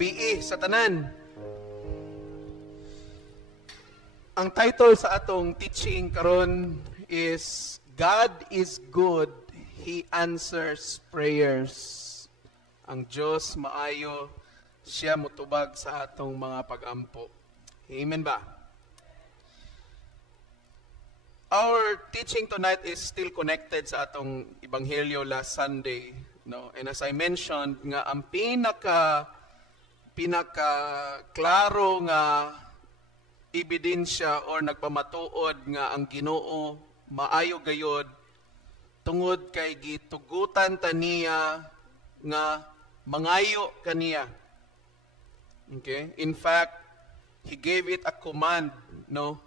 gabi sa tanan. Ang title sa atong teaching karon is God is good, He answers prayers. Ang Diyos maayo, siya mutubag sa atong mga pag-ampo. Amen ba? Our teaching tonight is still connected sa atong Ebanghelyo last Sunday, no? And as I mentioned, nga ang pinaka-klaro nga ebidensya or nagpamatuod nga ang Ginoo maayo gayod tungod kay gitugutan taniya nga mangayo kaniya. Okay? In fact, He gave it a command, no?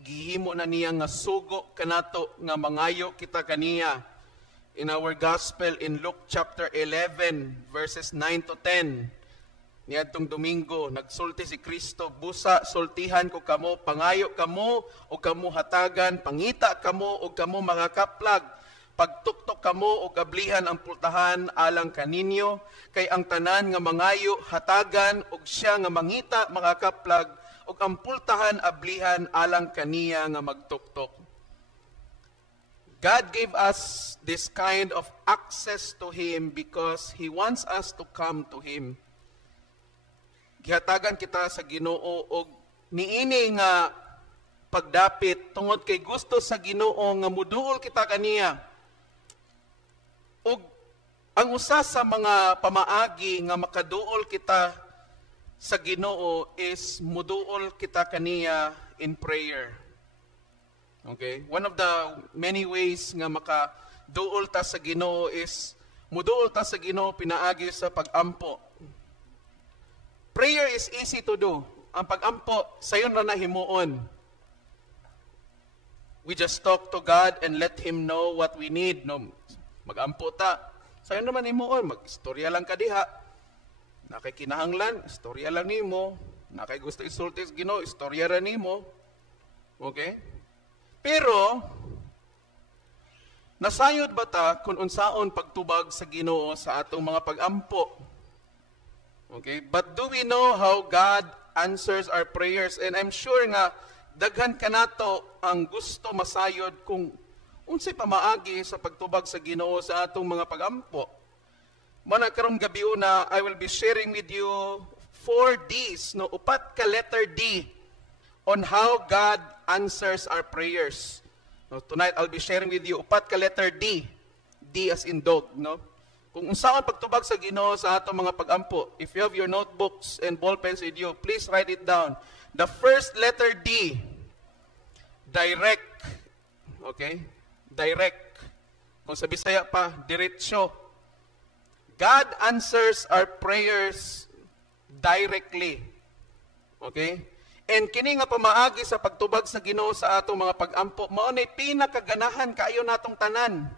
Gihimo na niya nga sugo kanato nga mangayo kita kaniya. In our gospel in Luke chapter 11 verses 9 to 10, niadtong Domingo nagsulti si Kristo, busa sultihan ko kamo, pangayo kamo o kamo hatagan, pangita kamo o kamo mga kaplag, pagtuktok kamo o kablihan ang pultahan alang kaninyo, kay ang tanan nga mangayo hatagan og siya nga mangita mga kaplag ug ang pultahan ablihan alang kaniya nga magtuktok. God gave us this kind of access to Him because He wants us to come to Him. Gihatagan kita sa Ginoo og niini nga pagdapit tungod kay gusto sa Ginoo nga muduol kita kaniya. Og ang usa sa mga pamaagi nga makaduol kita sa Ginoo is muduol kita kaniya in prayer. Okay? One of the many ways nga makaduol ta sa Ginoo is muduol ta sa Ginoo pinaagi sa pag-ampo. Prayer is easy to do. Ang pag-ampo sayon ra na himuon. We just talk to God and let Him know what we need. No, mag-ampo ta. Sayon naman himuon, mag-istorya lang ka diha. Nakay kinahanglan, istorya lang nimo. Nakay gusto isulti sa Ginoo, istorya ra nimo. Okay? Pero nasayod ba ta kung unsaon pagtubag sa Ginoo sa atong mga pag-ampo? Okay? But do we know how God answers our prayers? And I'm sure nga daghan kanato ang gusto masayod kung unsay pamaagi sa pagtubag sa Ginoo sa atong mga pag-ampo. Mana karong gabi una, I will be sharing with you 4 Ds, no, upat ka letter D on how God answers our prayers. No, tonight I'll be sharing with you upat ka letter D. D as in dog, no? Kung unsaon pagtubag sa Ginoo sa atong mga pag-ampo. If you have your notebooks and ballpens with you, please write it down. The first letter D, direct. Okay? Direct. Kung sa Bisaya pa, diretsyo. God answers our prayers directly. Okay? And kini nga pamaagi sa pagtubag sa Ginoo sa atong mga pag-ampo, mao nay pinakaganahan kaayo natong tanan.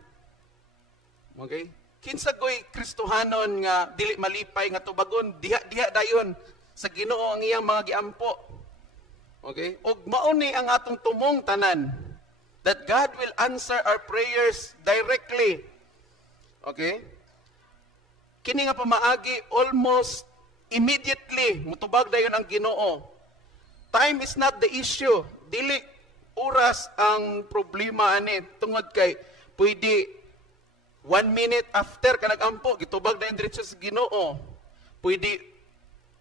Okay? Kinsa goy Kristohanon nga dili malipay nga tubagon diha dayon sa Ginoo ang iyang mga giampo. Okay? Og mao ni ang atong tumong tanan that God will answer our prayers directly. Okay? Kini nga pamaagi almost immediately mutubag dayon ang Ginoo. Time is not the issue. Dili oras ang problema ani tungod kay pwede 1 minute after ka nag-ampo gitubag dayon diretso sa Ginoo. Pwede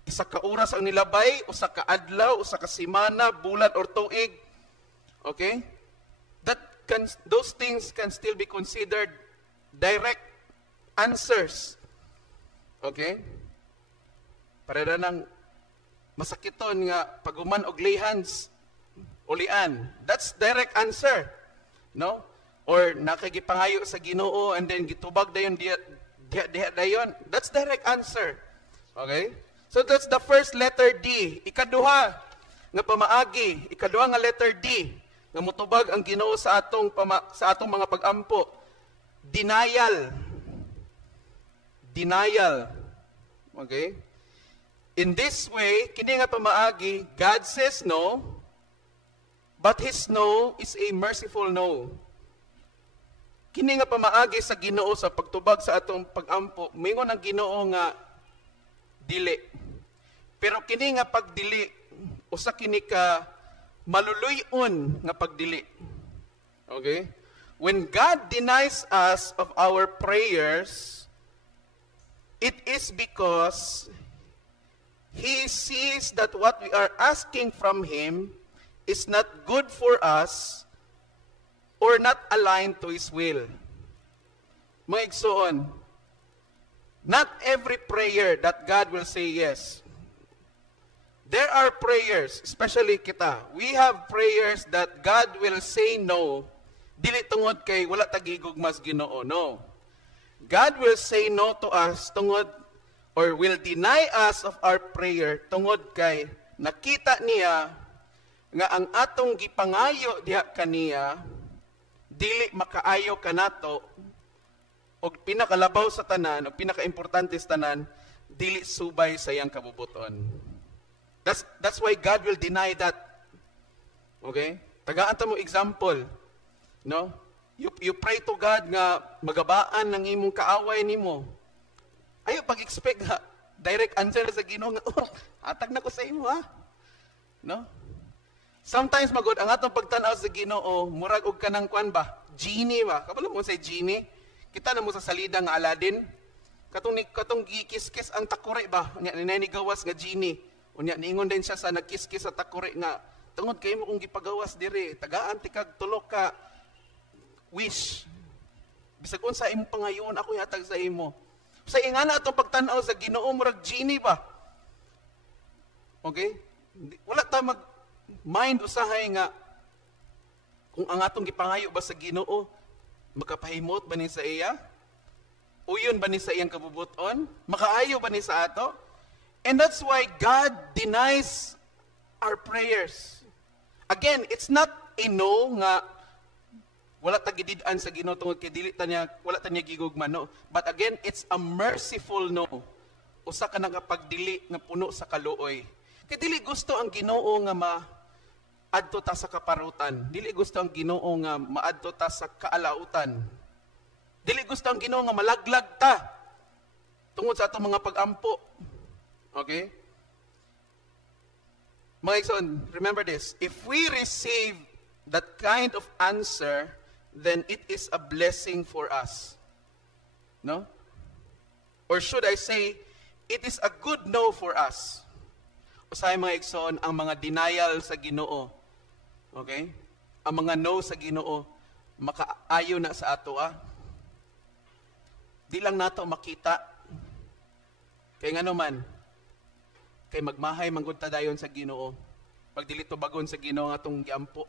isa ka oras ang nilabay, usa ka adlaw, usa ka semana, bulan or tuig. Okay? Those things can still be considered direct answers. Okay? Para nang masakiton nga paguman og lihans ulian. That's direct answer. No? Or nakagipangayo sa Ginoo and then gitubag dayon diha dayon. That's direct answer. Okay? So that's the first letter D. Ikaduha nga pamaagi, ikaduha nga letter D nga mutubag ang Ginoo sa atong mga pag-ampo. Denial. Denial. Okay? In this way, kini nga pamaagi, God says no, but His no is a merciful no. Kini nga pamaagi sa Ginoo sa pagtubag sa atong pag-ampo, mingon ang Ginoo nga dili. kini nga pagdili usa kini ka maluluyon nga pagdili. Okay? When God denies us of our prayers, it is because He sees that what we are asking from Him is not good for us or not aligned to His will. Mga igsoon, not every prayer that God will say yes. There are prayers, especially kita, we have prayers that God will say no, dili tungod kay wala tagigugmas Ginoo, no. God will say no to us tungod, or will deny us of our prayer tungod kay nakita niya nga ang atong gipangayo diha kaniya, dili makaayo kanato, o pinakalabaw sa tanan, o pinakaimportante sa tanan, dili subay sa iyang kabubuton. That's why God will deny that. Okay? Tagaan ta mo example. No? You pray to God nga magabaan ng imong kaaway nimo. Ayo pag-expect nga direct answer sa Ginoo nga, oh, atag na ko sa imo ha. No? Sometimes magod ang atong pagtan-aw sa Ginoo, murag og kanang kwan ba? Genie ba? Kabalo mo say genie? Kita na mo sa salida nga Aladdin. Katong gikis-kis ang takore ba? Nya gawas nga genie. Unya niingon din siya sa nagkiskis sa takore nga tungod kay mo kung gipagawas diri tagaan ti kag tulo ka wish bisag unsa imong pangayoon ako yatag sa imo sa ingana atong pagtan-aw sa Ginoo murag genie ba. Okay, wala ta mag mind usahay nga kung ang atong gipangayo ba sa Ginoo makapahimot ba ni sa iya, uyon ba ni sa iyang kabubuton, makaayo ba ni sa ato. And that's why God denies our prayers. Again, it's not a no nga wala ta gidid-an sa Ginoo tungod kay dili ta niya wala ta niya gigugman, no. But again, it's a merciful no. Usa ka nga pagdili nga puno sa kaluoy. Kay dili gusto ang Ginoo nga maadto ta sa kaparutan. Dili gusto ang Ginoo nga maadto ta sa kaalautan. Dili gusto ang Ginoo nga malaglag ta tungod sa atong mga pag-ampo. Okay? Mga igsoon, remember this. If we receive that kind of answer, then it is a blessing for us. No? Or should I say, it is a good no for us. Usahay mga igsoon, ang mga denial sa Ginoo. Okay? Ang mga no sa Ginoo, makaayo na sa ato Di lang nato makita. Kaya nga naman, kay magmahay manggod ta dayon sa Ginoo. Pag dili to bagon sa Ginoo nga atong giampo.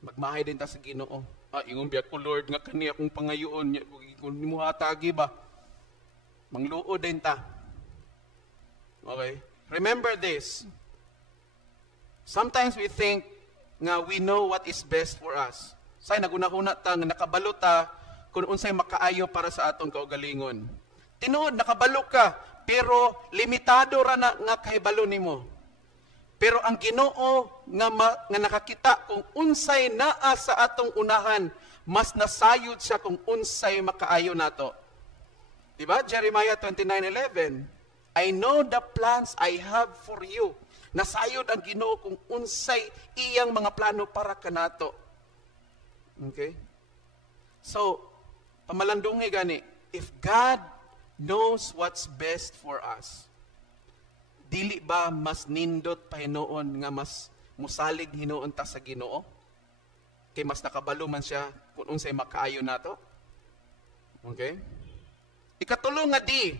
Magmahay din ta sa Ginoo. Ingon biya ko Lord nga kani akong pangayoon nya kung nimo hatagi ba. Mangluod din ta. Okay? Remember this. Sometimes we think nga we know what is best for us. Say naguna-una ta nga nakabalo ta kung unsay makaayo para sa atong kaugalingon. Tinuod nakabalo ka pero limitado ra na nga kahibalo nimo. Pero ang Ginoo nga nakakita kung unsay naa sa atong unahan, mas nasayod siya kung unsay makaayo nato. Diba? Jeremiah 29:11. I know the plans I have for you. Nasayod ang Ginoo kung unsay iyang mga plano para kanato. Okay? So, pamalandungi gani, if God knows what's best for us, dili ba mas nindot pa hinuon nga mas musalig hinuon ta sa Ginoo? Kay mas nakabalo man siya kung unsay makaayo nato. Okay? Ikatulo nga di.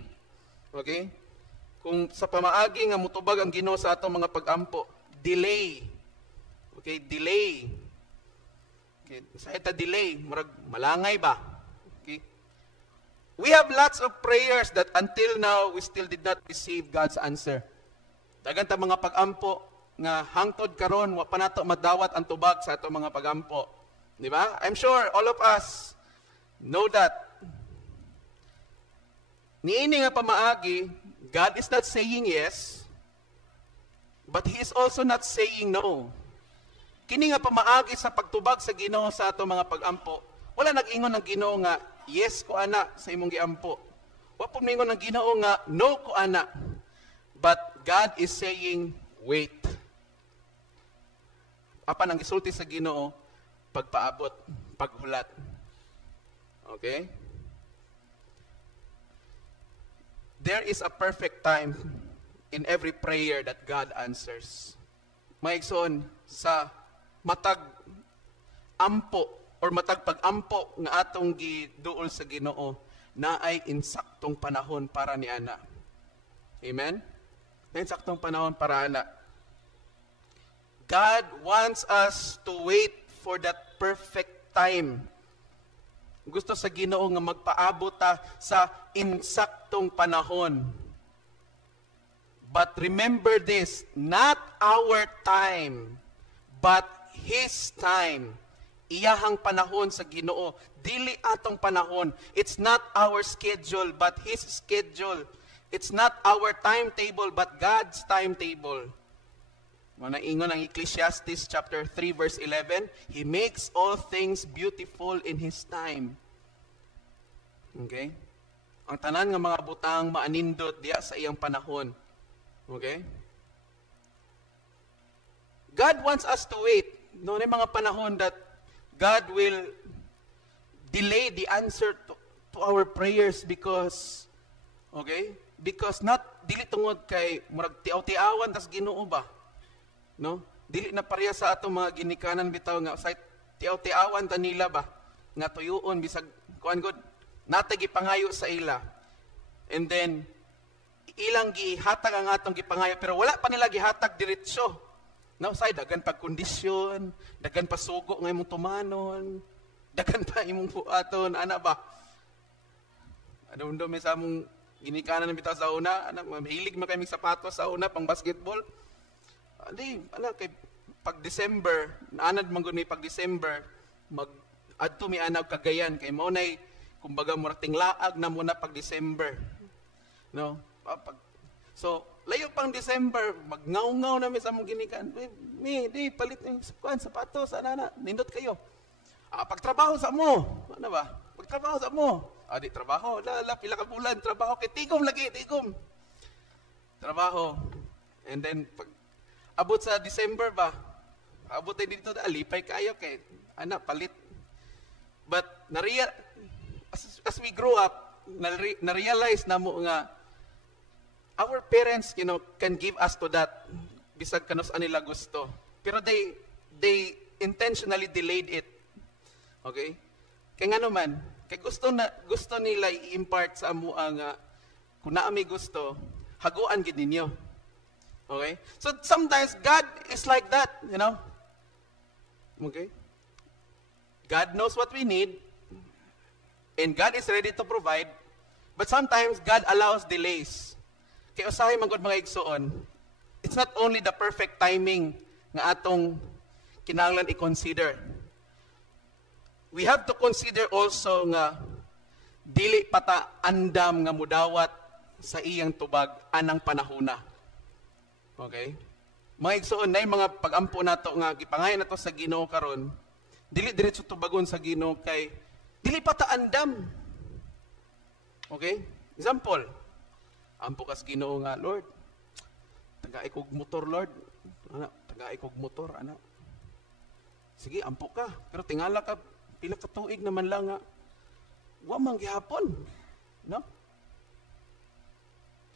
Okay? Kung sa pamaagi nga mutubag ang Ginoo sa atong mga pag-ampo, delay. Okay, delay. Okay, sa ita delay, murag malangay ba? Okay? We have lots of prayers that until now we still did not receive God's answer. Dagan ta mga pag-ampo nga hangtod karon wa pa nato madawat ang tubag sa ato mga pag-ampo. Di ba? I'm sure all of us know that. Niini nga pamaagi, God is not saying yes, but He is also not saying no. Kini nga pamaagi sa pagtubag sa Ginoo sa ato mga pag-ampo, wala nag-ingon ng Ginoo nga yes ko ana sa imong giampo. Wa po ningon ng Ginoo nga no ko ana. But God is saying, wait. Apan ang gisulti sa Ginoo, pagpaabot, paghulat. Okay? There is a perfect time in every prayer that God answers. Maigsoon, sa matag ampo or matag pag-ampo nga atong giduol sa Ginoo, na ay insaktong panahon para ni ana. Amen? Na insaktong panahon para ana. God wants us to wait for that perfect time. Gusto sa Ginoo nga magpaabot ta sa insaktong panahon. But remember this, not our time, but His time. Iyahang panahon sa Ginoo, dili atong panahon. It's not our schedule, but His schedule. It's not our timetable, but God's timetable. Manaingon ang Ecclesiastes chapter 3 verse 11, He makes all things beautiful in His time. Okay? Ang tanan nga mga butang maanindot diya sa iyang panahon. Okay? God wants us to wait. No, may mga panahon that God will delay the answer to our prayers because, okay? Because not, dili tungod kay, murag tiaw-tiawan, tas Ginoo ba? No? Dili na pareha sa atong mga ginikanan bitaw nga, sa tiaw-tiawan ta nila ba? Nga tuyuon, bisag, kuan god, natay gipangayo sa ila. And then, ilang gihatag ang atong gipangayo, pero wala pa nila gihatag diretsyo. No, say dagan pag kondisyon, dagan pa sugo nga imong tumanon, dagan pa imong buhaton, ana ba? Ano may sa among ginikanan bitaw sa una, ana mahilig man kay mig sapatos sa una pang basketball. Di, ana kay pag December, naanad man gud ni pag December, mag adto mi anaw Cagayan kay mao nay kumbaga murag tinglaag na muna pag December. No? So, layo pang December, magngaw-ngaw na mi sa mong ginikan. Di, palit yung sapatos, ana, nindot kayo. Pagtrabaho sa mo, ano ba? Pagtrabaho sa mo. Di, trabaho, pila ka bulan, trabaho, kay tigom lagi, tigom. Trabaho. And then, pag abot sa December ba, abot tayo dito, alipay kayo, kay, palit. But, as we grow up, na-realize na mo nga, our parents, can give us to that bisag kanus anila gusto. Pero they intentionally delayed it. Okay? Kaya nga naman, kay gusto nila i-impart sa amo nga kung naami gusto, haguan gid ninyo. Okay? So sometimes God is like that, Okay? God knows what we need and God is ready to provide, but sometimes God allows delays. Kaya usahay man gud mga igsoon, it's not only the perfect timing nga atong kinahanglan i-consider. We have to consider also nga dili pata andam nga mudawat sa iyang tubag anang panahona. Okay? Mga igsoon, nay mga pagampo nato nga gipangayo nato sa Ginoo karon, dili diretso tubagon sa Ginoo kay dili pata andam. Okay? Example, ampo kas Ginoo nga, Lord, tagaay kog motor, Lord. Tagaay kog motor, Sige, ampo ka. Pero tingala ka, pila ka tuig naman lang nga. Wa man gihapon. No?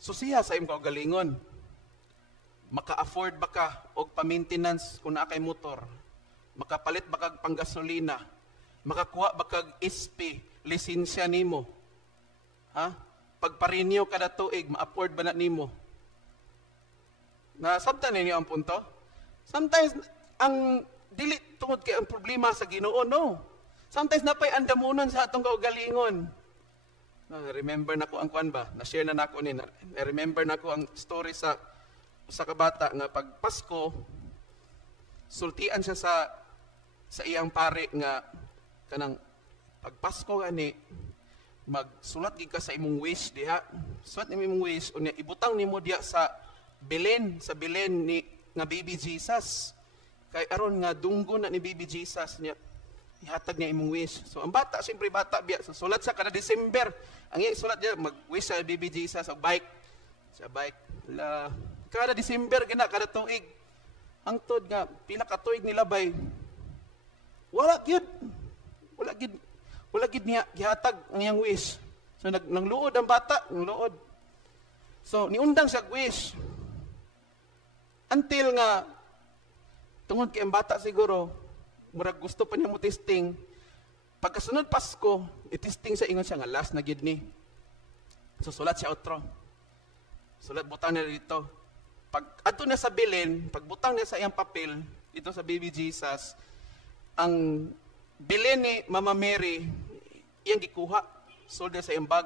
So siya sa imong kaugalingon, maka-afford ba ka og pa-maintenance kung naa kay motor? Makapalit ba kag panggasolina? Makakuha ba kag SP, lisensya nimo? Ha? Pagpa-renew kada tuig, ma-afford ba na nimo? Nasabtan ninyo ang punto? Sometimes, ang dili tungod kay ang problema sa Ginoo, no. Sometimes napay andamunan sa atong kaugalingon. Remember na ko ang kwan ba? Na-share na nako ni. Remember na ko ang story sa kabata nga pag Pasko, sultian siya sa iyang pare nga kanang pag Pasko gani, magsulat gid ka sa imong wish diha. Sulat nimo imong wish unya ibutang nimo diha sa Belen ni nga baby Jesus. Kay aron nga dunggo na ni baby Jesus niya ihatag niya imong wish. So ang bata, siyempre bata biya. So sulat sa kada December. Ang sulat niya mag-wish sa baby Jesus sa bike. Sa bike. Kada December gina kada tuig. Hangtod nga pila ka tuig nilabay. Wala gyud. Wala gyud niya gihatag ang iyang wish. So nangluod ang bata, nangluod. So niundang siya wish. Until nga tungod kay ang bata siguro murag gusto pa niya mo testing. Pagkasunod Pasko, i-testing sa ingon siya nga last na gyud ni. So sulat siya outro. Sulat butang niya dito. Pag adto na sa bilin, pagbutang niya sa iyang papel dito sa Baby Jesus, ang bilin ni Mama Mary iyang gikuha, solder sa iyang bag.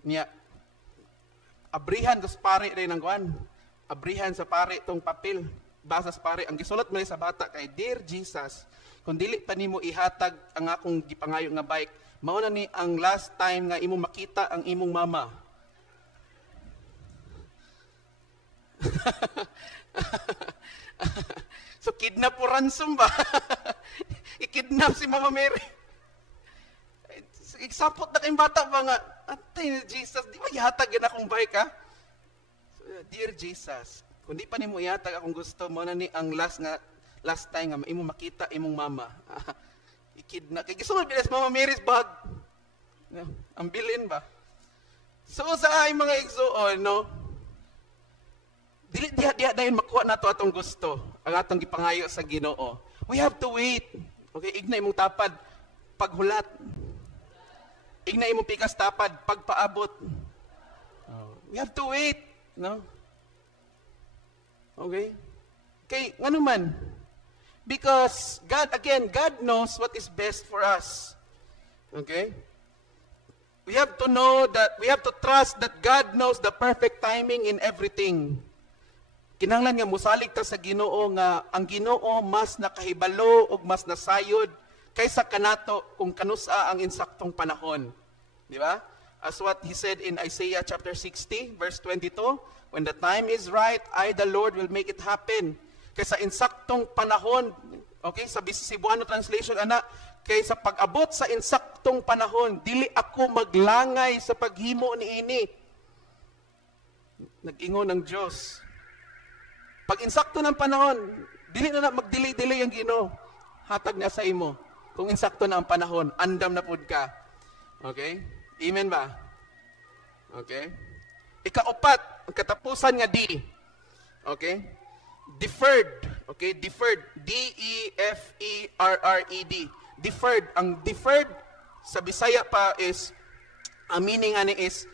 Niya abrihan sa pare rin ng kuan. Abrihan sa pare tong papel. Basa sa pare, ang gisulat mo sa bata kay Dear Jesus, kung dili pa nimo ihatag ang akong gipangayo nga bike, mao na ni ang last time nga imo makita ang imong mama. So kidnap o ransom ba? I-kidnap si Mama Mary. Iksapot na kayong bata ba nga, Ate Jesus, di ba ihatag yun akong bike ha? So, Dear Jesus, kung di pa nimo ihatag akong gusto, mo na ni ang last time nga imo makita imong mama. I-kidnap. Kaya gisunod bilas Mama Mary's bag. Ang bilin ba? So sa ay mga igsoon, no? Dili diha dayon makuha nato atong gusto, ang atong gipangayo sa Ginoo. We have to wait. Okay, ignay imong tapad paghulat. Ignay imong pikas tapad pagpaabot. We have to wait, no? Okay? Okay, ngano man? Because God knows what is best for us. Okay? We have to know that, we have to trust that God knows the perfect timing in everything. Kinahanglan nga musalig ta sa Ginoo nga ang Ginoo mas nakahibalo ug mas nasayod kaysa kanato kung kanusa ang insaktong panahon. Di ba? As what he said in Isaiah chapter 60 verse 22, when the time is right, I the Lord will make it happen. Kaysa insaktong panahon, okay, sa Cebuano translation ana, kaysa pag-abot sa insaktong panahon, dili ako maglangay sa paghimo niini. Nag-ingon ng Diyos. Pag insakto ng panahon, dili na mag-delay-delay ang Ginoo. Hatag na sa imo. Kung insakto na ang panahon, andam na pud ka. Okay? Amen ba? Okay? Ikaapat, ang katapusan nga D. Okay? Deferred. Okay? Deferred. D-E-F-E-R-R-E-D. Deferred. Ang deferred sa Bisaya pa is, ang meaning ani is,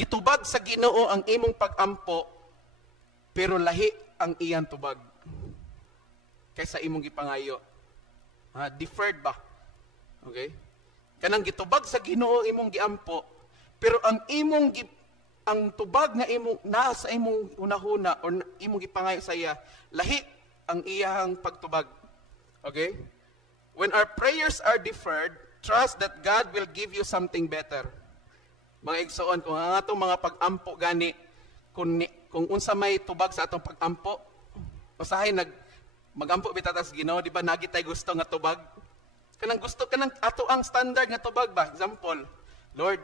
gitubag sa Ginoo ang imong pag-ampo, pero lahi ang iyang tubag kaysa imong gipangayo. Deferred ba? Okay? Kanang gitubag sa Ginoo imong giampo, pero ang tubag nga imong naa sa imong unahuna or imong gipangayo sa iya, lahi ang iyang pagtubag. Okay? When our prayers are deferred, trust that God will give you something better. Mga igsoon, kung ang atong mga pag-ampo gani, kung unsa may tubag sa atong pag-ampo, usahay mag-ampo bitatas Ginoo, di ba nagitay gusto nga tubag? Kanang gusto kanang ato ang standard nga tubag ba? Example, Lord,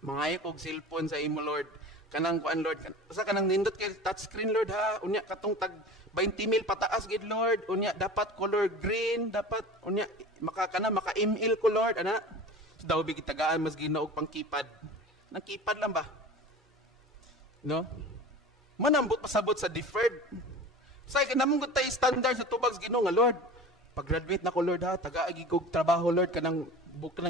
mangayo kog cellphone sa imo Lord. Kanang kuan Lord, usa kanang nindot kay touchscreen Lord ha, unya katong tag 20,000 pataas gid Lord, unya dapat color green, dapat unya maka-email ko Lord ana. So, daw bigi tagaan mas Ginoo og pangkipad. Nang kipad lang ba? No? Manambot pasabot sa deferred. Say kanamong gud tay standard sa tubag sa Ginoo nga Lord. Pag-graduate na ko Lord ha, taga-agi kog trabaho Lord kanang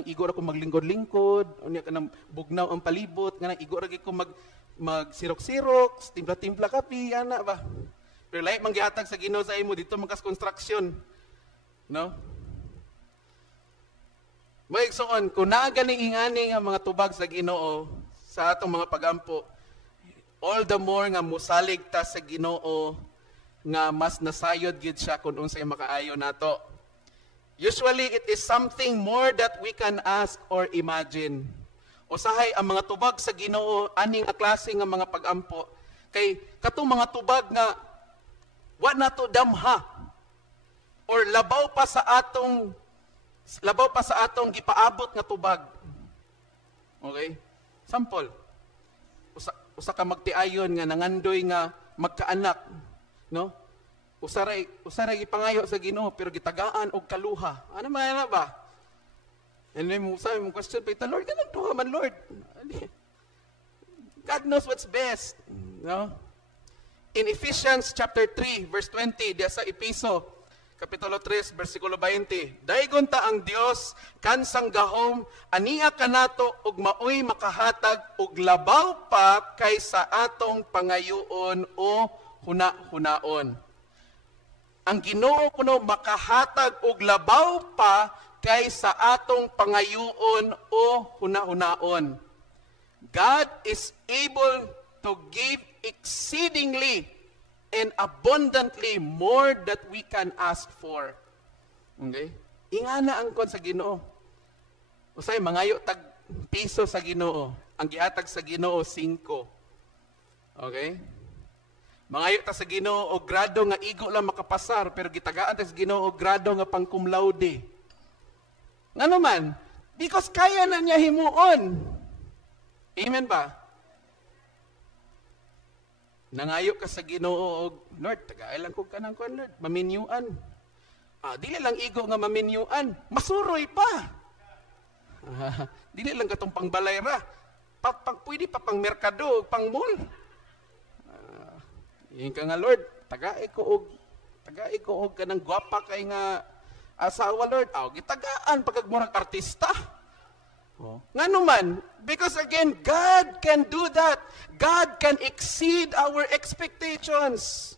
igor ako maglingkod-lingkod, unya kanang bugnaw ang palibot, kanang igor agi ko magsirok-sirok, timpla-timpla kape ana ba. Pero lahi man gihatag sa Ginoo sa imo dito magkas construction. No? May igsoon, kung naa ganing ingani nga mga tubag sa Ginoo sa atong mga pagampo, all the more nga musalig ta sa Ginoo nga mas nasayod gid siya kung unsay makaayo nato. Usually it is something more that we can ask or imagine. Usahay ang mga tubag sa Ginoo aning nga klase nga mga pagampo kay katong mga tubag nga wa nato damha or labaw pa sa atong gipaabot nga tubag. Okay? Sample. usa ka magtiayon nga nangandoy nga magkaanak, no? Usaray ipangayo sa Ginoo pero gitagaan og kaluha. Ano man na ba? And then sabi mo question pa, Lord, ganun duha man, Lord. God knows what's best. No? In Ephesians chapter 3, verse 20, diya sa Episo, Kapitulo 3, versikulo 20, daygon ta ang Dios kansang gahom, aniya kanato ug maoy makahatag og labaw pa kaysa atong pangayoon o huna-hunaon. Ang Ginoo kuno makahatag og labaw pa kaysa atong pangayoon o huna-hunaon. God is able to give exceedingly and abundantly more that we can ask for. Okay? Ingana ang kon sa Ginoo. Usay mangayo tag piso sa Ginoo. Ang gihatag sa Ginoo 5. Okay? Mangayo ta sa Ginoo og grado nga igo lang makapasar pero gitagaan ta sa Ginoo og grado nga pang cum laude. Ngano man? Because kaya na niya himuon. Amen ba? Nangayo ka sa Ginoo og Lord, tagaay lang ko kanang kon Lord, maminyuan. Dili lang igo nga maminyuan, masuroy pa. Dili lang katong pangbalay ra. Pwede pa pang merkado, pang mall. Yung ka nga Lord, tagaay ko og kanang gwapa kay nga asawa Lord. Gitagaan pagkagmurag artista. Ngano man, because again, God can do that. God can exceed our expectations.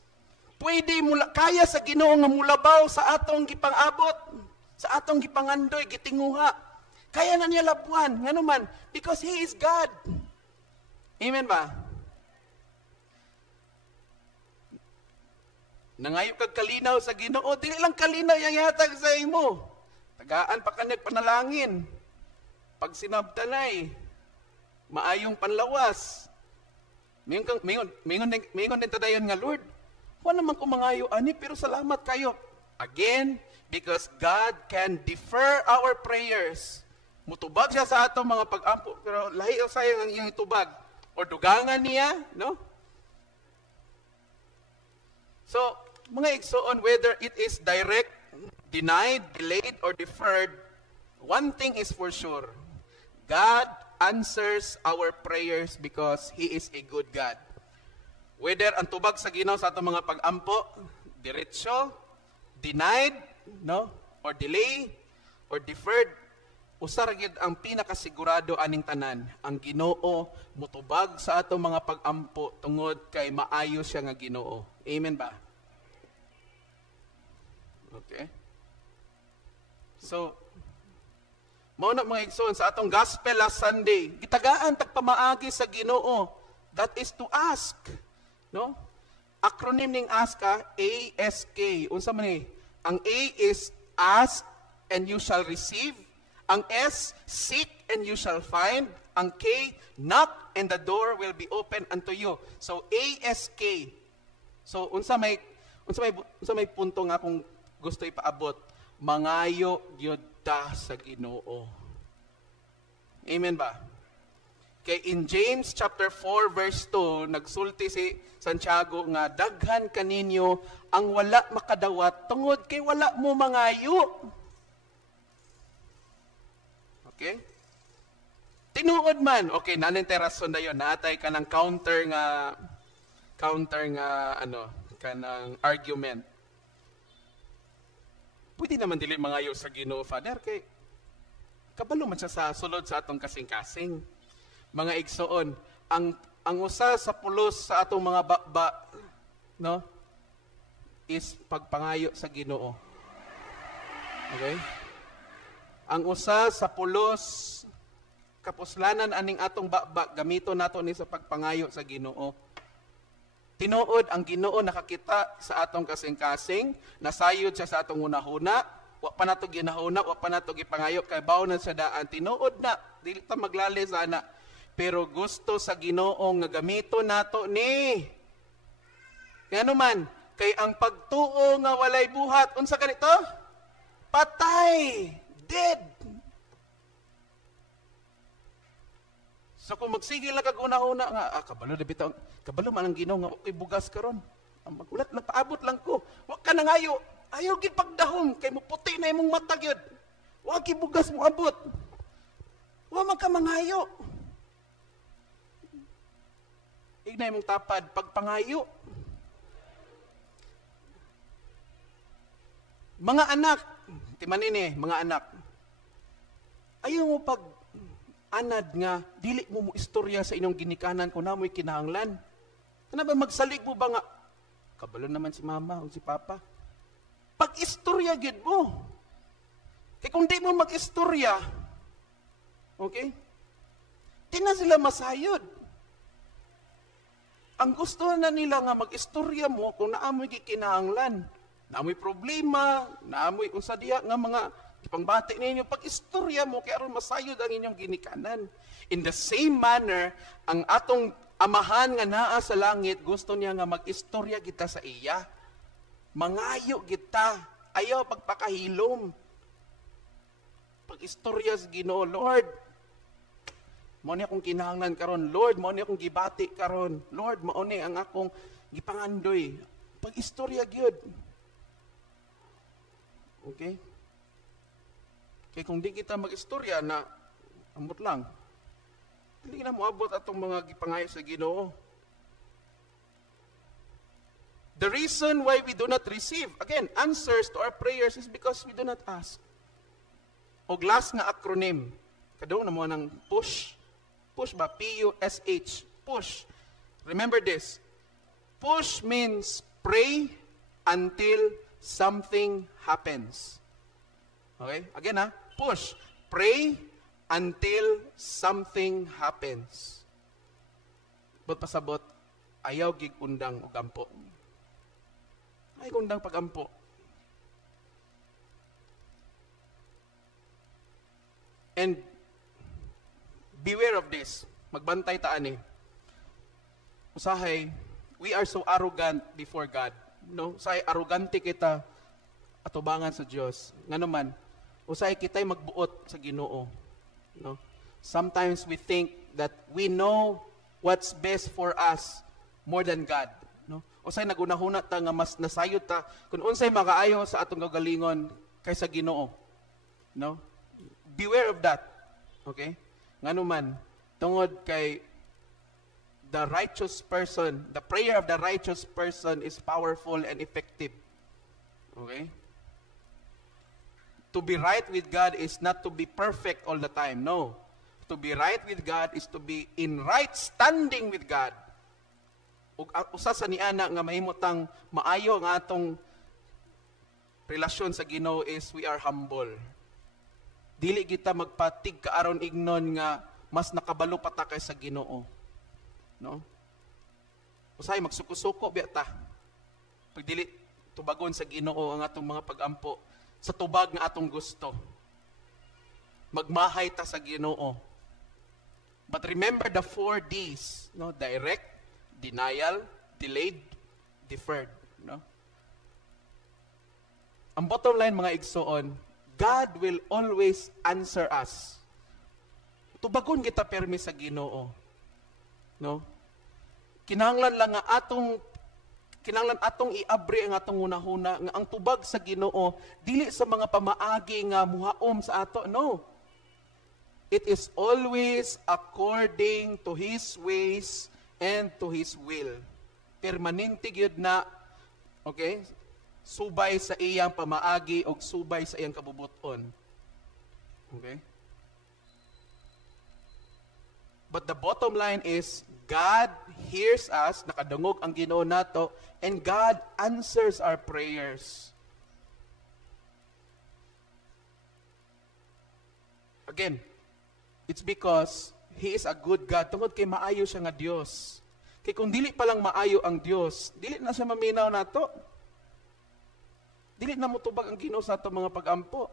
Kaya sa Ginoo nga mulabaw sa atong gipang-abot, sa atong gipangandoy, gitinguha. Kaya na niya labuan. Ngano man, because He is God. Amen ba? Nangayo kag kalinaw sa Ginoo, dili lang kalinaw yang ihatag sa imo. Tagaan pa kanag panalangin. Pag sinabtanay, maayong panlawas. Mingon din tadayon nga, Lord, wala naman ko mangayo ani, pero salamat kayo. Again, because God can defer our prayers. Mutubag siya sa atong mga pag-ampo, pero lahi o sayang ang iyong itubag. O dugangan niya, no? So, mga igsoon, whether it is direct, denied, delayed, or deferred, one thing is for sure. God answers our prayers because He is a good God. Whether ang tubag sa Ginoo sa atong mga pag-ampo, diretso, denied, no, or delay, or deferred, usar gyud ang pinakasigurado aning tanan. Ang Ginoo mutubag sa atong mga pag-ampo tungod kay maayo siya nga Ginoo. Amen ba? Okay. So, mao na mga igsoon sa atong gospel last Sunday, gitagaan tagpamaagi sa Ginoo. That is to ask, no? Acronym ning ask ASK. Unsa man ni? Ang A is ask and you shall receive. Ang S, seek and you shall find. Ang K, knock and the door will be open unto you. So ASK. So unsa may punto nga kung gusto ipaabot, mangayo gyud ta sa Ginoo. Amen ba? Kay in James chapter 4 verse 2 nagsulti si Santiago nga daghan kaninyo ang wala makadawat tungod kay wala mo mangayo. Okay? Tinuod man, okay, nanin terason dayon, naatay ka ng counter nga kanang argument. Pwede naman dili mangayo sa Ginoo, Father, kay kabalo man siya sa sulod sa atong kasing-kasing. Mga igsoon, ang usa sa pulos sa atong mga bakba, no, is pagpangayo sa Ginoo. Okay? Ang usa sa pulos kapuslanan aning atong bakba, gamito nato ni sa pagpangayo sa Ginoo. Tinuod ang Ginoo nakakita sa atong kasing-kasing, nasayod siya sa atong hunahuna, wa pa nato ginahuna, wa pa nato gipangayo kay bawo na sa daan. Tinuod na, dili ta maglali sana. Pero gusto sa Ginoo nga gamito nato ni. Kaya naman, kay ang pagtuo nga walay buhat, unsa kanito? Patay, dead. So kung magsigil na kag-una-una nga, kabalo na bitaw, kabalo man ang Ginoo nga okay bugas karon. Ang magulat lang paabot lang ko. Wa ka nang ayo. Ayaw gid pagdahom kay mo puti na imong mata gyud. Wa ki bugas mo abot. Wa man ka mangayo. Ignay mong tapad pagpangayo. Mga anak, timanini, mga anak. Ayaw mo pag anad nga, dili mo istorya sa inyong ginikanan kung namoy kinahanglan. Ano ba magsalig mo ba nga? Kabalo naman si mama o si papa. Pag-istorya gid mo. Kaya kung di mo mag-istorya, okay? Di na sila masayod. Ang gusto na nila nga mag-istorya mo kung naamoy gikinahanglan. Naamoy problema, naamoy unsa diha nga mga ipangbati ninyo, pag-istorya mo, kaya aron masayod ang inyong ginikanan. In the same manner, ang atong amahan nga naa sa langit, gusto niya nga mag-istorya kita sa iya. Mangayo kita, ayaw pagpakahilom. Pag-istorya sa Ginoo, Lord, mao ni akong kinahanglan karon, Lord, mao ni akong gibati karon, Lord, mao ni ang akong gipangandoy. Pag-istorya gyud. Okay? Kaya kung di kita mag-istorya na ambot lang, hindi na moabot atong mga gipangayo sa Ginoo. The reason why we do not receive, again, answers to our prayers is because we do not ask. O last nga acronym, kadto na mo ng PUSH. PUSH ba? P-U-S-H. PUSH. Remember this. PUSH means pray until something happens. Okay? Again ha, push. Pray until something happens. But pasabot, ayaw gig undang o gampo. Ay undang pagampo. And beware of this. Magbantay ta ani. Usahay, we are so arrogant before God. No, say arrogante kita atubangan sa Dios. Ngano usay kitay magbuot sa Ginoo. No? Sometimes we think that we know what's best for us more than God. No? Usay nagunahuna ta nga mas nasayod ta kung unsay makaayo sa atong gagalingon kaysa Ginoo. No? Beware of that. Okay? Ngano tungod kay the righteous person, the prayer of the righteous person is powerful and effective. Okay? To be right with God is not to be perfect all the time. No. To be right with God is to be in right standing with God. Ug usa sa niana nga mahimutang maayo nga atong relasyon sa Ginoo is we are humble. Dili kita magpatig kaaron ignon nga mas nakabalo pa ta kaysa Ginoo. No? Usay magsuko-suko biya ta. Pag dili tubagon sa Ginoo ang atong mga pagampo sa tubag nga atong gusto. Magmahay ta sa Ginoo. But remember the 4 Ds, no? Direct, denial, delayed, deferred, no? Ang bottom line mga igsoon, God will always answer us. Tubagon kita permi sa Ginoo. No? Kinahanglan lang nga kinahanglan atong iabri ang atong hunahuna nga ang tubag sa Ginoo dili sa mga pamaagi nga muhaom sa ato. No. It is always according to His ways and to His will. Permanente gyud na, okay? Subay sa iyang pamaagi o subay sa iyang kabubuton. Okay? But the bottom line is, God hears us, nakadungog ang Ginoo nato, and God answers our prayers. Again, it's because He is a good God. Tungod kay maayo siya nga Dios. Kay kung dili pa lang maayo ang Dios, dili na siya maminaw nato. Dili na motubag ang Ginoo sa ato mga pagampo.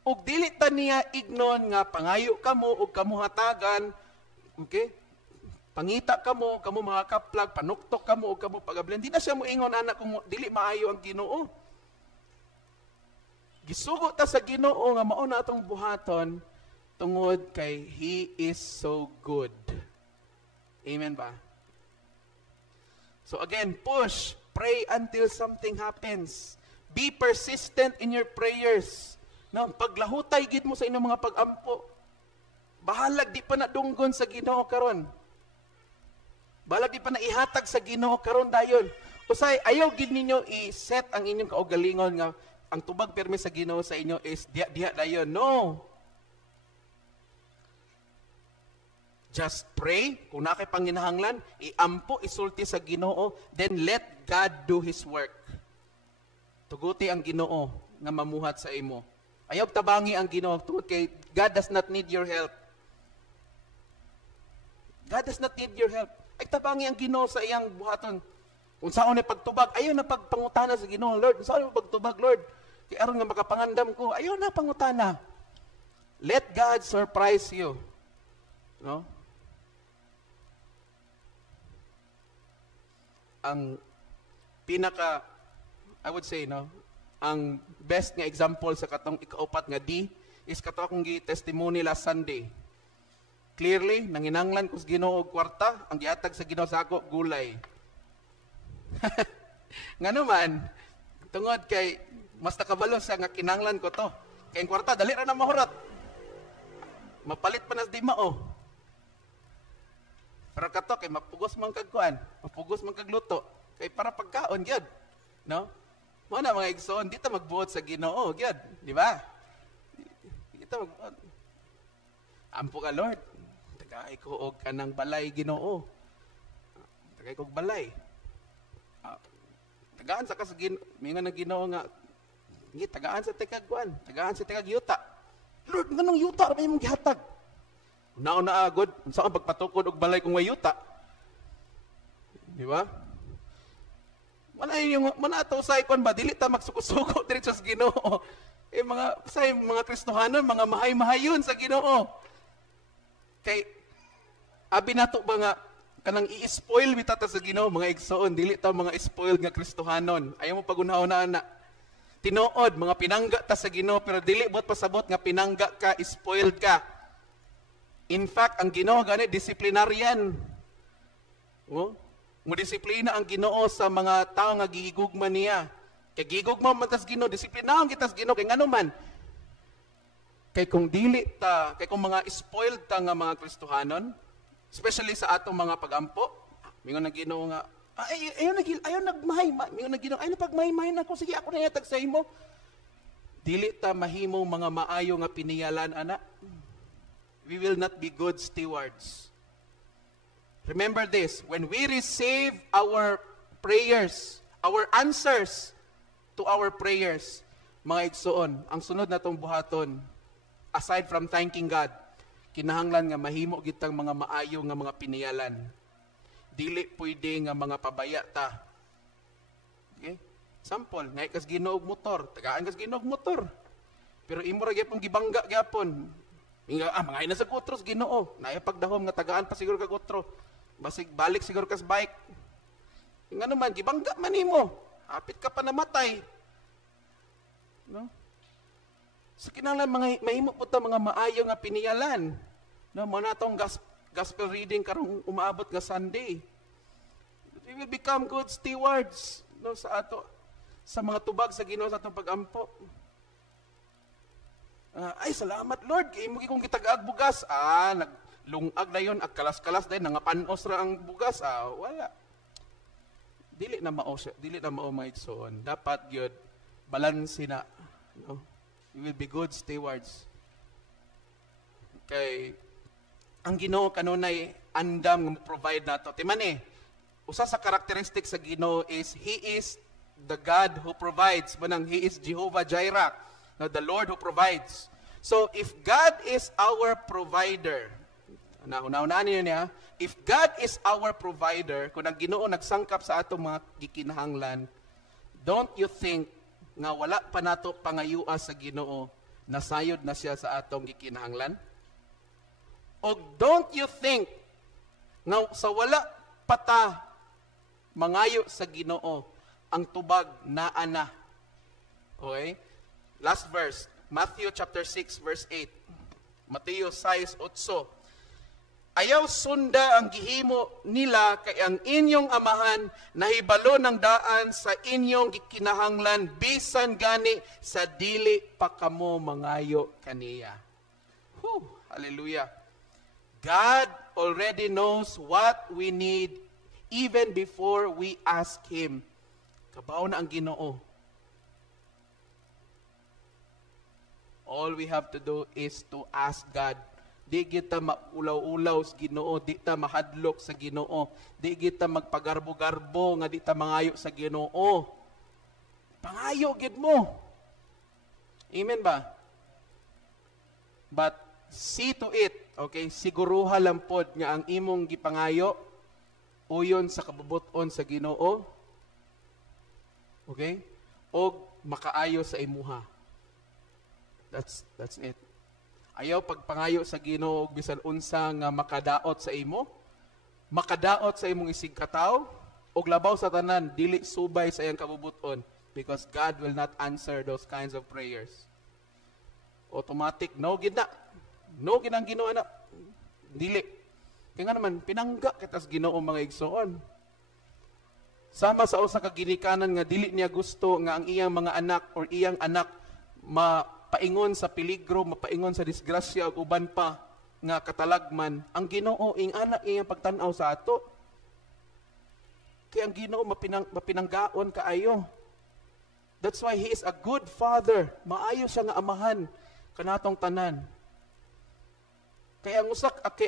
Ug dili ta niya ignon nga pangayo kamo ug kamuhatagan, okay? Pangita kamo mga kaplag, panuktok kamo ug kamo pagablen. Di na siya moingon anak kung dili maayo ang Ginoo. Gisugo ta sa Ginoo nga mao na atong buhaton Tungod kay He is so good. Amen ba? So again, push. Pray until something happens. Be persistent in your prayers. No, paglahutay gid mo sa inyong mga pag-ampo. Bahalag di pa na dunggon sa Ginoo karon. Bahalag di pa na ihatag sa Ginoo karon dayon. Usay ayaw gid ninyo i-set ang inyong kaugalingon nga ang tubag permi sa Ginoo sa inyo is diha dayon. No. Just pray, kung nakay panginahanglan, iampo, isulti sa Ginoo, then let God do His work. Tuguti ang Ginoo nga mamuhat sa imo. Ayaw tabangi ang Ginoo tungod kay God does not need your help. God does not need your help. Ay tabangi ang Ginoo sa iyang buhaton. Kung saan ni pagtubag, ayaw na pagpangutana sa Ginoo, Lord. Kung saan ni pagtubag, Lord? Kaya aron nga makapangandam ko, ayaw na pangutana. Let God surprise you. No? Ang pinaka, I would say, no, ang best nga example sa katong ikaupat nga D is kato akong gi-testimony last Sunday. Clearly, nanginanglan ko sa Ginoo og kwarta, ang gihatag sa Ginoo sa ako, gulay. Nga naman, tungod kay, mas nakabalo sa nga kinanglan ko to. Kaya ang kwarta, dali ra na mahurot. Mapalit pa na sa dimao. Pero kato, kay mapugos man kagkuan, mapugos man kagluto, kay para pagkaon, gyud. No? Muna mga igsoon, dito magbuot sa Ginoo, gyud. Di ba? Dito magbuot. Ampo ka, Lord. Tagaay ko og kanang balay, Ginoo. Tagay ko og balay. Tagaan sa ka sa Ginoo, mingon ng Ginoo nga, tagaan sa tikagkuan, tagaan sa tikagyuta. Lord, nganong yuta ra may imong gihatag? Una-una agod, saan pagpatukod og balay kung wayuta. Di ba? Mana ato sa ikon ba, dili ta magsuko-suko diretso sa Ginoo. Mga Kristohanon, mga mahay-mahayon sa Ginoo. Kay abi nato ba nga kanang i-spoil bitata sa Ginoo, mga igsoon, dili ta mga spoiled nga Kristohanon. Ayaw mo pagunahon na tinuod, mga pinangga ta sa Ginoo, pero dili bot pasabot nga pinangga ka, spoiled ka. In fact, ang Ginoo gani disciplinarian. Oh, mo disiplina ang Ginoo sa mga tao nga gihigugma niya. Kay gihigugma man tas Ginoo, disiplinahon kita sa Ginoo kay ngano man. Kay kung dili ta, kay kung mga spoiled ta nga mga Kristohanon, especially sa atong mga pagampo, mingon ang Ginoo nga, ayaw nagmahay, mingon ang Ginoo, ay napagmahay-mahay na ko, sige ako na yatag sa imo. Dili ta mahimo mga maayo nga piniyalan ana. We will not be good stewards. Remember this, when we receive our prayers, our answers to our prayers, mga igsoon, ang sunod na itong buhaton, aside from thanking God, kinahanglan nga mahimo gitang mga maayo nga mga piniyalan. Dili pwede nga mga pabaya ta. Okay? Sample, ngay kas Ginoo og motor, tagaan kas Ginoo og motor. Pero imo ra gyapon gibangga gyapon. Mga ina sa kutros, Ginoo. Naipagdahom nga tagaan pa siguro ka kutro. Basig balik siguro ka sa bike. Nga naman, gibangga man nimo. Hapit ka pa namatay. No? Sa kinahanglan, mahimo po ta mga maayo nga piniyalan. No? Muna itong gospel reading karong umaabot nga Sunday. We will become good stewards, no? Sa mga tubag sa Ginoo sa atong pag-ampo. Ay, salamat Lord, kay mo kong kitag-ag bugas. Naglungag na yun, agkalas-kalas dahil, nangapanos ra ang bugas. Wala. Dili na mao mga igsoon. Dapat yun, balansi na. No? We will be good stewards. Kay, ang Ginoo kanunay andam nga provide nato. Timan usa sa characteristic sa Ginoo is, He is the God who provides. Manang He is Jehovah Jireh. Now, the Lord who provides. So, if God is our provider, una-unahan niyo if God is our provider, kung ang Ginoo nagsangkap sa atong mga gikinahanglan, don't you think nga wala pa nato pangayua sa Ginoo, nasayod na siya sa atong gikinahanglan? O don't you think nga sa wala pata mangayo sa Ginoo, ang tubag naa na? Okay? Last verse, Matthew chapter 6, verse 8. Mateo 6:8. Ayaw sunda ang gihimo nila kay ang inyong amahan nahibalo ng daan sa inyong gikinahanglan bisan gani sa dili pa kamo mangayo kaniya. Hallelujah. God already knows what we need even before we ask Him. Kabaw na ang Ginoo. All we have to do is to ask God. Di kita maulaw-ulaw sa Ginoo, di ta mahadlok sa Ginoo, di kita magpagarbo-garbo nga di ta mangayo sa Ginoo. Pangayo gid mo. Amen ba? But see to it, okay? Siguruha lang pod nga ang imong gipangayo uyon sa kabubuton sa Ginoo. Okay? O makaayo sa imuha. That's it. Ayaw pagpangayo sa Ginoo bisan unsa nga makadaot sa imo, makadaot sa imong isig kataw, og labaw sa tanan dili subay sa iyang kabubuton, because God will not answer those kinds of prayers. Automatic, no gid na. No gid ang Ginoo na. Dili. Kaya nga naman pinangga kita sa Ginoo mga igsoon. Sama sa usa ka ginikanan nga dili niya gusto nga ang iyang mga anak or iyang anak mapaingon sa peligro, mapaingon sa disgrasya ug uban pa nga katalagman. Ang Ginoo ing anak iyang pagtan-aw sa ato. Kaya ang Ginoo mapinanggaon kaayo. That's why He is a good Father. Maayo siya nga amahan kanatong tanan. Kaya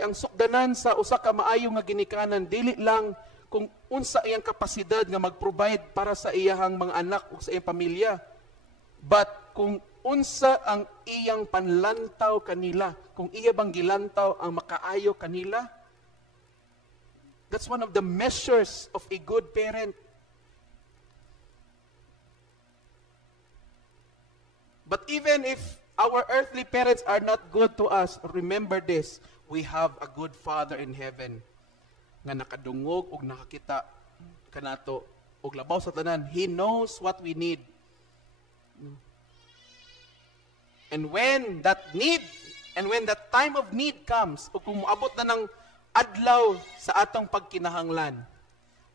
ang sukdanan sa usa ka maayo nga ginikanan dili lang kung unsa iyang kapasidad nga mag-provide para sa iyang mga anak o sa iyang pamilya. But kung unsa ang iyang panlantaw kanila, kung iya bang gilantaw ang makaayo kanila, that's one of the measures of a good parent. But even if our earthly parents are not good to us, remember this, we have a good Father in heaven nga nakadungog og nakakita kanato og labaw sa tanan. He knows what we need. And when that time of need comes, o kung moabot na ng adlaw sa atong pagkinahanglan,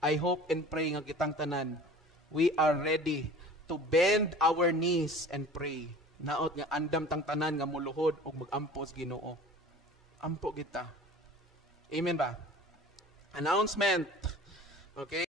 I hope and pray nga kitang tanan, we are ready to bend our knees and pray. Naot nga andam tang tanan nga muluhod og magampo sa Ginoo. Ampo kita. Amen ba? Announcement. Okay?